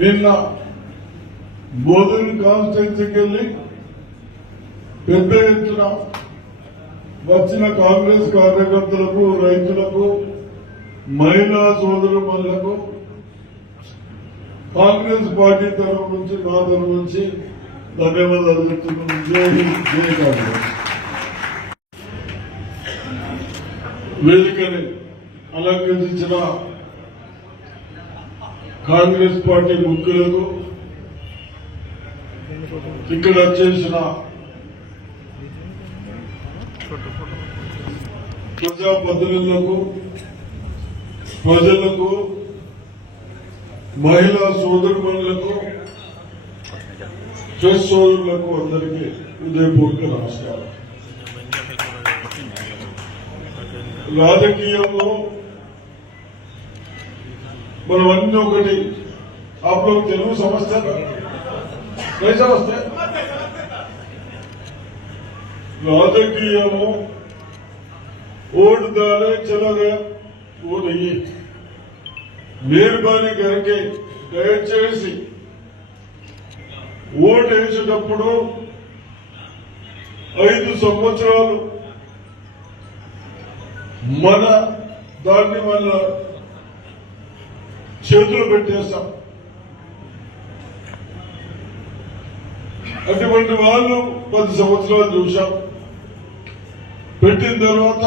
నిన్న బోధుని కాన్స్టిట్యూన్సీకి వెళ్ళి పెద్ద ఎత్తున వచ్చిన కాంగ్రెస్ కార్యకర్తలకు రైతులకు మహిళా సోదరులకు కాంగ్రెస్ పార్టీ తరఫు నుంచి నా తరఫు నుంచి ధన్యవాదాలు చెప్తున్నాను జై హింద్ జై కాంగ్రెస్. వేదికని అలంకరించిన కాంగ్రెస్ పార్టీ ముఖ్యులకు ఇక్కడ చేసిన ప్రజాప్రతినిధులకు ప్రజలకు మహిళా సోదరులకు ప్రెస్ సోదరులకు అందరికీ హృదయపూర్వక నమస్కారం. రాజకీయంలో మనం అన్ని ఒకటి. అప్పుడు తెలుగు సంస్థ. సంస్థ? రాజకీయము. ఓటు దారే చలగా ఓ నెయ్యి మేర్బాని దయచేసి ఓటు వేసేటప్పుడు ఐదు సంవత్సరాలు మన దాన్ని మళ్ళీ చేతులు పెట్టేస్తాం. అటువంటి వాళ్ళు పది సంవత్సరాలు చూశాం. పెట్టిన తర్వాత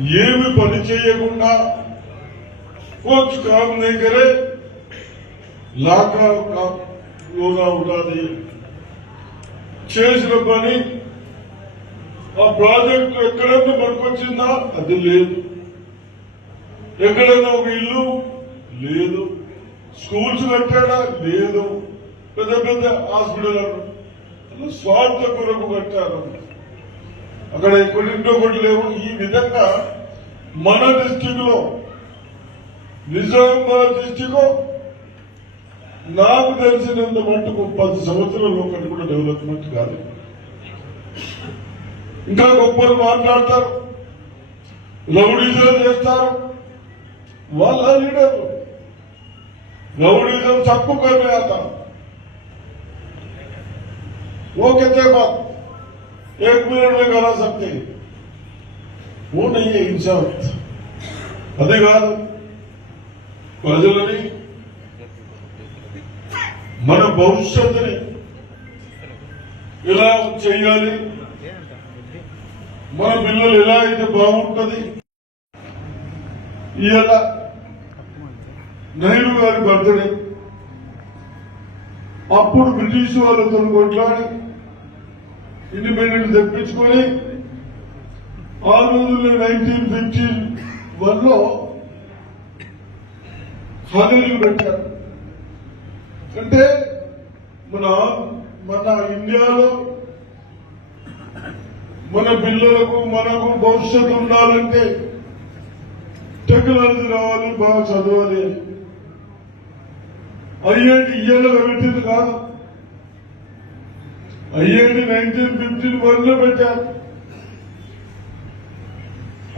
ఏమి పని చేయకుండా కోచ్ కామ్ దగ్గరే లాకా ఉంటుంది చేసిన పని ఆ ప్రాజెక్ట్ ఎక్కడైతే పనికొచ్చిందా? అది లేదు. ఎక్కడైనా ఒక ఇల్లు? లేదు. స్కూల్స్ కట్టాడా? లేదు. పెద్ద పెద్ద హాస్పిటల్ స్వార్థ కొరకు కట్టారు. అక్కడ కొన్నింటో ఒకటి లేవు. ఈ విధంగా మన డిస్టిక్లో నిజామాబాద్ డిస్టిక్ నాకు తెలిసినంత మట్టుకు పది సంవత్సరాలు ఒకటి కూడా డెవలప్మెంట్ కాదు. ఇంకా గొప్పలు మాట్లాడతారు. రౌడీజం చేస్తారు. వాళ్ళ లీడర్ रउडीजम सबको कर में आता वो कहते बात एक मिनट में करा सकते हैं। वो नहीं है इंसाफ అదే కాదు ప్రజలని మన భవిష్యత్తుని ఎలా చేయాలి మన పిల్లలు ఎలా అయితే బాగుంటుంది ఇలా నెహ్రూ గారి బర్త్డే. అప్పుడు బ్రిటిష్ వాళ్ళతో కొట్లాడి ఇండిపెండెన్స్ తెప్పించుకొని ఆ రోజుల్లో నైన్టీన్ ఫిఫ్టీన్ వన్లో కాలేజీలు పెట్టారు. అంటే మన మన ఇండియాలో మన పిల్లలకు మనకు భవిష్యత్తు ఉండాలంటే టెక్నాలజీ రావాలి బాగా చదవాలి అని. ఐఐటి ఇయర్లో పెట్టింది కాదు. ఐఐటి నైన్టీన్ ఫిఫ్టీన్ వన్లో పెట్టారు.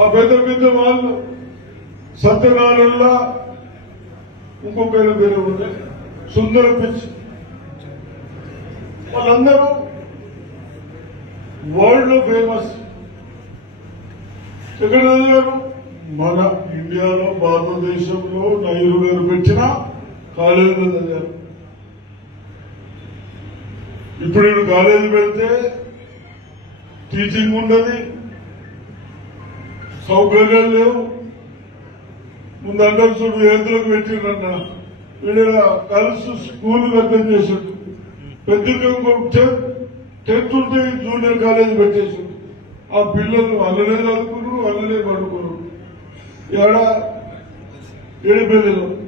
ఆ పెద్ద పెద్ద వాళ్ళు సత్యనారాయణ ఇంకో పేరు పేరు ఉంది సుందర పిచ్ వాళ్ళందరూ వరల్డ్లో ఫేమస్ ఎక్కడ గారు మన ఇండియాలో భారతదేశంలో నైరు గారు పెట్టిన కాలేజీలో చదివారు ఇప్పుడు నేను కాలేజీ పెడితే టీచింగ్ ఉండదు. సౌకర్యాలు లేవు. ముందు అంటారు చూడు ఏదులకు పెట్టిండన్న వీడు కలిసి స్కూల్ అర్థం చేశాడు. పెద్ద టెన్త్ ఉంటే జూనియర్ కాలేజ్ పెట్టేసాడు ఆ పిల్లలు అల్లనే చదువుకున్నారు వాళ్ళనే పడుకున్నారు. ఏడ పిల్లలు.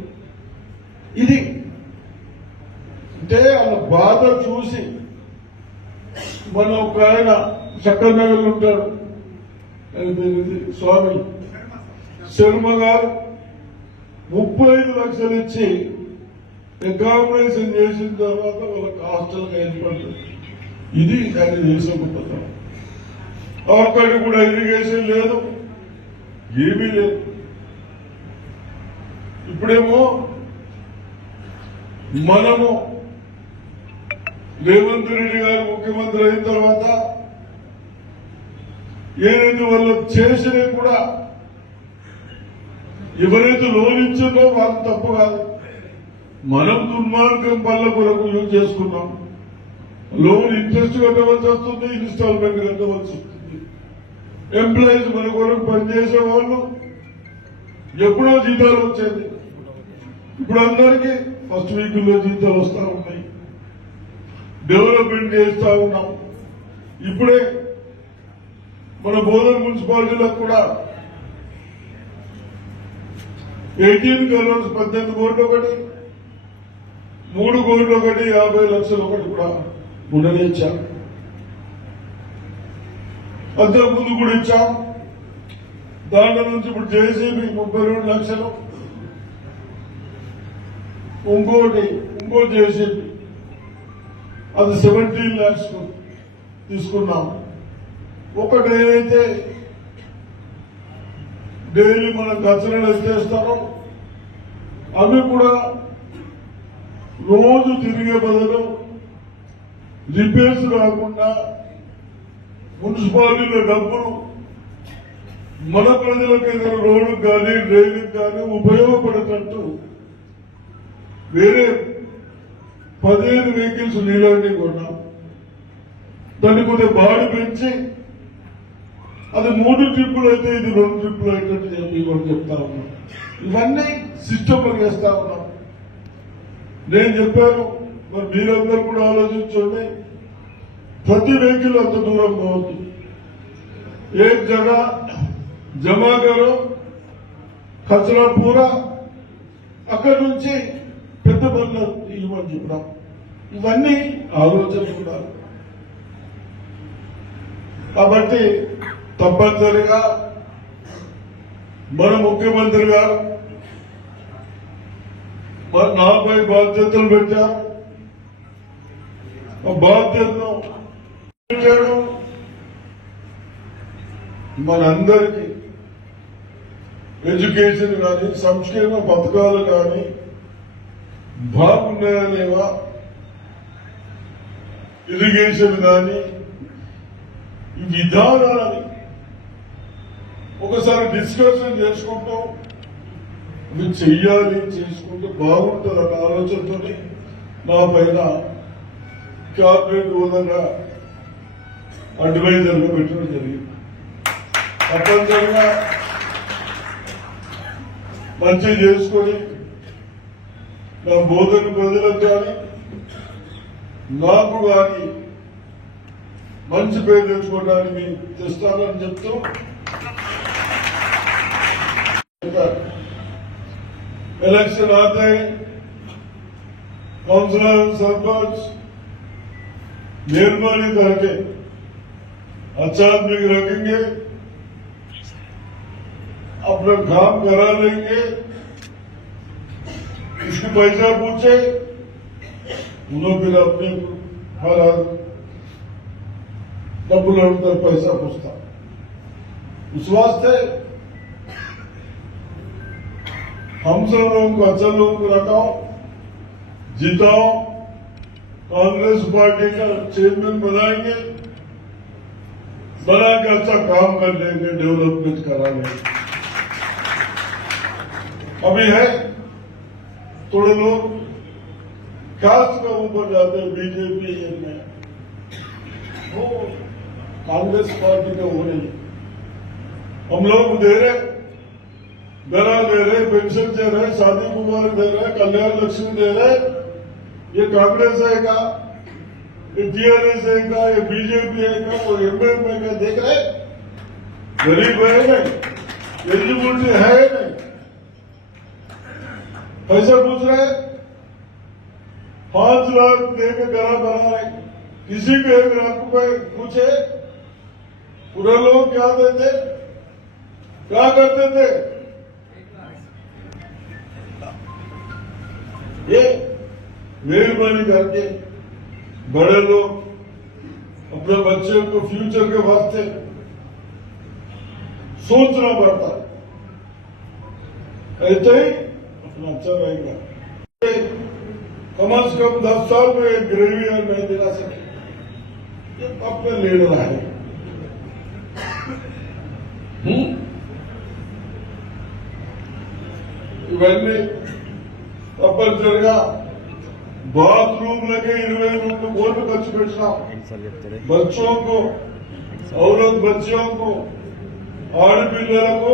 ఇది అంటే వాళ్ళ బాధ చూసి మన ఒక ఆయన చక్కర్ నగర్లో ఉంటారు ఇది, స్వామి. శర్మ గారు ముప్పై ఐదు లక్షలు ఇచ్చి అకామిడేషన్ చేసిన తర్వాత వాళ్ళకి హాస్టల్ ఏర్పడుతుంది ఇది దాన్ని చేసే గొప్పతనం. అక్కడికి కూడా ఇరిగేషన్ లేదు. ఏమీ లేదు. ఇప్పుడేమో మనము రేవంత్ రెడ్డి గారు ముఖ్యమంత్రి అయిన తర్వాత ఏదైతే వాళ్ళు చేసినవి కూడా ఎవరైతే లోన్ ఇచ్చిందో వాళ్ళు తప్పు కాదు. మనం దుర్మార్గం పనుల కొరకు యూజ్ చేసుకున్నాం. లోన్ ఇంట్రెస్ట్ కట్టవలసి వస్తుంది ఇన్స్టాల్మెంట్ కట్టవలసి వస్తుంది. ఎంప్లాయీస్ మన కొరకు పనిచేసే వాళ్ళు ఎప్పుడో జీతాలు వచ్చేది. ఇప్పుడు అందరికీ ఫస్ట్ వీక్లో జీతాలు వస్తా ఉన్నాయి. డెవలప్మెంట్ చేస్తా ఉన్నాం. ఇప్పుడే మన బోధన మున్సిపాలిటీలకు కూడా ఎయిటీన్ కరోడ్స్ పద్దెనిమిది కోట్లు ఒకటి మూడు కోట్లు ఒకటి యాభై లక్షలు ఒకటి కూడా ఉండనిచ్చాం. అంతకుముందు కూడా ఇచ్చాం. దాంట్లో నుంచి ఇప్పుడు జేసీబీ ముప్పై రెండు లక్షలు ఇంకోటి ఇంకోటి జేసీబీ అది సెవెంటీన్ ల్యాక్స్ తీసుకున్నాం. ఒకటి ఏదైతే డైలీ మనం కచరలు ఎత్తేస్తారో అవి కూడా రోజు తిరిగే బదులు రిపేర్స్ రాకుండా మున్సిపాలిటీలో డబ్బులు మన ప్రజలకు ఏదైనా రోడ్డు కానీ డ్రైనేజ్ కానీ ఉపయోగపడేటట్టు వేరే పదిహేను వెహికల్స్ నీలాంటి కొన్నాం. దాన్ని కొద్దిగా బాడీ పెంచి అది మూడు ట్రిప్పులు అయితే ఇది రెండు ట్రిప్పులు అయినట్టు చెప్పి కూడా చెప్తా ఉన్నాం. ఇవన్నీ సిస్టమ్ చేస్తా ఉన్నాం. నేను చెప్పాను మరి మీరందరూ కూడా ఆలోచించండి. ప్రతి వెహికల్ అంత దూరం పోవద్దు. ఏ జగ జమా కరో అక్కడి నుంచి పెద్ద పనులు ఇవ్వమని చెప్పడం ఇవన్నీ ఆలోచనలు కూడా కాబట్టి తప్పనిసరిగా మన ముఖ్యమంత్రి గారు మరి నాపై బాధ్యతలు పెట్టారు. బాధ్యతను పెట్టాడు. మనందరికీ ఎడ్యుకేషన్ కానీ సంక్షేమ పథకాలు కానీ బాగున్నాయా లేవా? ఇరిగేషన్ కానీ ఈ విధానాలని ఒకసారి డిస్కషన్ చేసుకుంటూ. ఇది చెయ్యాలి చేసుకుంటే బాగుంటుంది అన్న ఆలోచనతో నా పైన కార్పొరేట్ హోదాగా అడ్వైజర్గా పెట్టడం జరిగింది. తప్పనిసరిగా మంచి చేసుకొని నా బోధన ప్రజలకు కానీ నాకు కానీ మంచి పేరు తెచ్చుకోవడానికి తెస్తానని చెప్తూ इलेक्शन आते ही काउंसलर सरपंच मेहरबानी करके अच्छा आदमी को रखेंगे अपना काम करा लेंगे इसकी पैसा पूछे उन्होंने फिर अपने हर हर डबल अंतर पैसा पूछता उस वास्ते हम सब लोगों को अच्छा लोगों को रखाओ जिताओ कांग्रेस पार्टी का चेयरमैन बनाएँगे बना के अच्छा काम कर लेंगे डेवलपमेंट कराएँगे अभी है थोड़े लोग कास्ट का ऊपर जाते हैं, बीजेपी में वो कांग्रेस पार्टी का नहीं। हम लोग दे रहे दरा दे रहे पेंशन दे रहे शादी मुबारक दे रहे कल्याण लक्ष्मी दे रहे ये कांग्रेस है का, ये टीआरएस है का, ये बीजेपी है का, और एमएम का देख रहे गरीब है नहीं, एलिजिबिलिटी है नहीं। पैसा पूछ रहे पाँच लाख दे के घर बना रहे किसी को एक लाख रुपए पूछे पूरे लोग क्या देते? क्या करते थे? ये मेहरबानी करके बड़े लोग अपने बच्चे को फ्यूचर के वास्ते सोचना पड़ता है। ऐसे ही अपना अच्छा रहेगा कम से कम दस साल में एक ग्रेवी और नहीं दिला सके ये अपने लीडर है హ్మ్? ఇవన్నీ తప్పనిసరిగా బాత్రూమ్లకే ఇరవై రెండు కోట్లు ఖర్చు పెట్టినాం ఎన్నిసార్లు చెప్తారు बच्चों को औरत बच्चों को ఆడపిల్లలకు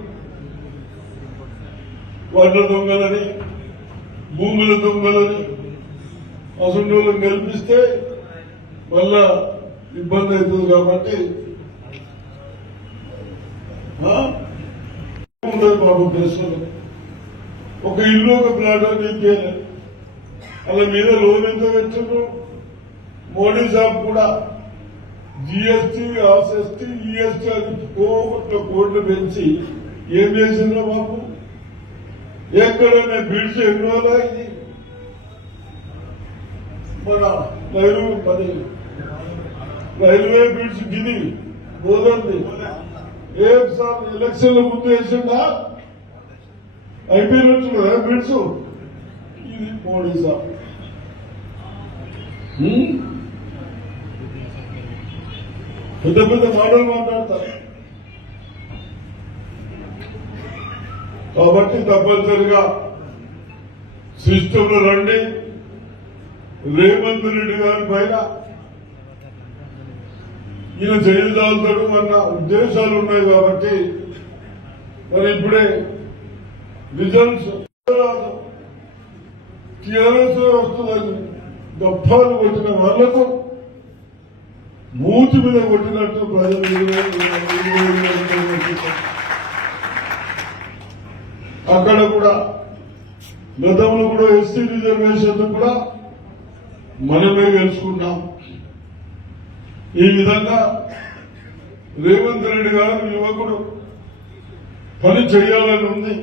వడ్ల దొంగలని భూముల దొంగలని అసలు కల్పిస్తే మళ్ళా ఇబ్బంది అవుతుంది కాబట్టి బాబు ఉండదు ఒక ఇల్లు ఒక ప్లాట్ అని అలా మీద లోన్ ఎంత పెట్టారు మోడీ సాబ్ కూడా జిఎస్టీ ఆర్ఎస్టీ ఈఎస్టీ అది కోట్ల కోట్లు పెంచి ఏం చేసిండ్రో బాబు? ఎక్కడైనా బిడ్స్ ఎన్ని రోజులా ఇది మన రైల్వే పది రైల్వే బిడ్స్ గిది పోదండి. ఏం సార్ ఎలక్షన్ల ముందు వేసిందా? అయిపోయినట్టు కదా బిడ్స్? ఇది మోడీ సార్. పెద్ద పెద్ద మాటలు మాట్లాడతారు. కాబట్టి తప్పనిసరిగా సిస్టంలో రండి. రేవంత్ రెడ్డి గారి పైన ఈయన జైలు దాల్తాడు అన్న ఉద్దేశాలు ఉన్నాయి కాబట్టి మరి ఇప్పుడే రిజల్ట్స్ టీఆర్ఎస్ వస్తుందని దప్పాలు కొట్టిన వాళ్ళకు మూతి మీద కొట్టినట్టు ప్రజలు అక్కడ కూడా గతంలో కూడా ఎస్సీ రిజర్వేషన్ కూడా మనమే గెలుచుకున్నాం ఈ విధంగా రేవంత్ రెడ్డి గారు యువకుడు పని చేయాలని ఉంది.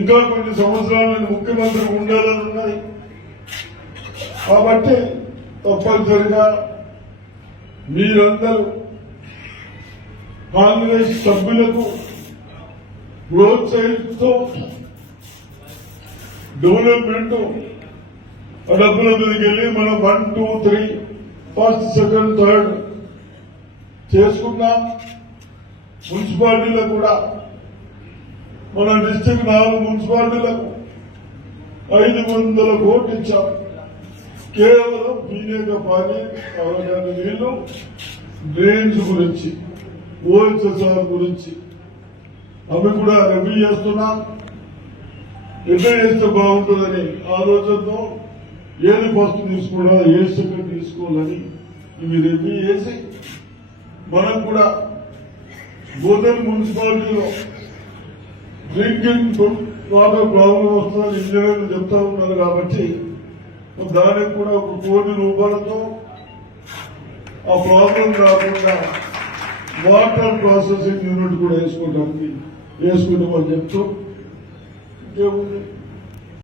ఇంకా కొన్ని సంవత్సరాలను ముఖ్యమంత్రి ఉండాలని ఉన్నది. కాబట్టి తప్పనిసరిగా మీరందరూ కాంగ్రెస్ సభ్యులకు ప్రోత్సహిస్తూ డెవలప్మెంట్ డబ్బుల మీదకి వెళ్ళి మనం one two three first second third చేసుకున్నాం మున్సిపాలిటీలో కూడా మన డిస్టిక్ నాలుగు మున్సిపాలిటీలకు ఐదు వందల కోట్లు ఇచ్చాం. కేవలం పీనేక పానీ అవగాహన నీళ్ళు డ్రైన్స్ గురించి ఓఎస్ఎస్ఆర్ గురించి అవి కూడా రివ్యూ చేస్తున్నాం. రివ్యూ చేస్తే బాగుంటుందని ఆలోచనతో ఏది ఫస్ట్ తీసుకోవాలా ఏ సెకండ్ తీసుకోవాలని ఇవి రివ్యూ చేసి మనం కూడా బోధన్ మున్సిపాలిటీలో డ్రింకింగ్ వాటర్ ప్రాబ్లం వస్తుందని ఇంజనీర్లు చెప్తా ఉన్నారు కాబట్టి దానికి కూడా ఒక కోటి రూపాయలతో ఆ ప్రాబ్లం రాకుండా వాటర్ ప్రాసెసింగ్ యూనిట్ కూడా వేసుకోవడానికి వేసుకుంటామని చెప్తూ. ఇంకేముంది?